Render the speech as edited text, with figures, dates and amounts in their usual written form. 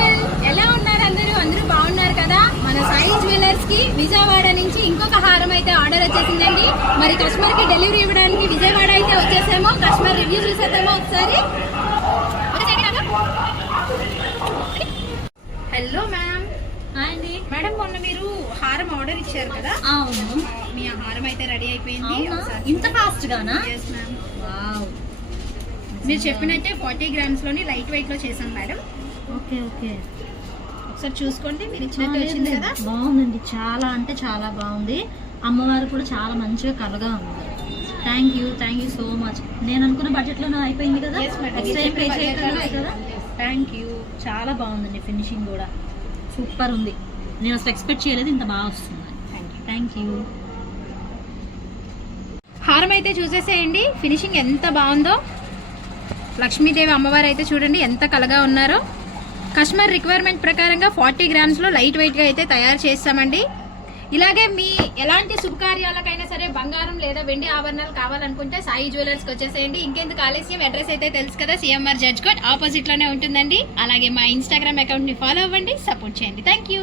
People, ఎలా ఉన్నారు అందరూ? అందరూ బాగున్నారు కదా? మన సాయి జ్యువెలర్స్ కి విజయవాడ నుంచి ఇంకొక హారం అయితే ఆర్డర్ వచ్చేసిందండి. మరి కస్టమర్ కి డెలివరీ ఇవ్వడానికి విజయవాడ అయితే వచ్చేసామో. కస్టమర్ రివ్యూ చూసేద్దామో ఒకసారి. Hello ma'am. అండి మేడం, మొన్న మీరు హారం ఆర్డర్ ఇచ్చారు కదా? అవును. మీ హారం అయితే రెడీ అయిపోయింది. ఇంత ఫాస్ట్ గానా? Yes, ma'am. వావ్. మీరు చెప్పినట్టే 40 grams లోని లైట్ వెయిట్ లో చేశాను మేడం. Okay okay. ఒకసారి చూసుకోండి, మీరు ఇచ్చినట్టు వచ్చింది కదా. బాగుందండి, చాలా అంటే చాలా బాగుంది. అమ్మవారు కూడా చాలా మంచిగా కలగా ఉంది. Thank you so much. నేను అనుకున్న బడ్జెట్ లో అయిపోయింది కదా. Yes, madam. Next time pay చేయగలరు కదా. Yes. Thank you. చాలా బాగుందండి, ఫినిషింగ్ కూడా సూపర్ ఉంది. నేను అసలు ఎక్స్పెక్ట్ చేయలేదు ఇంత బాగా వస్తుంది. Thank you. హారం అయితే చూసేసేయండి, ఫినిషింగ్ ఎంత బాగుందో. లక్ష్మీదేవి అమ్మవారు అయితే చూడండి ఎంత కలగా ఉన్నారో. కస్టమర్ రిక్వైర్మెంట్ ప్రకారంగా 40 grams లో లైట్ వెయిట్గా అయితే తయారు చేస్తామండి. ఇలాగే మీ ఎలాంటి శుభకార్యాలకైనా సరే బంగారం లేదా వెండి ఆభరణాలు కావాలనుకుంటే సాయి జ్యువెలర్స్కి వచ్చేసేయండి. ఇంకెందుకు ఆలస్యం, అడ్రస్ అయితే తెలుసు కదా, సిఎంఆర్ జడ్జ్ కోర్ట్ ఆపోజిట్లోనే ఉంటుందండి. అలాగే మా ఇన్స్టాగ్రామ్ అకౌంట్ని ఫాలో అవ్వండి, సపోర్ట్ చేయండి. Thank you.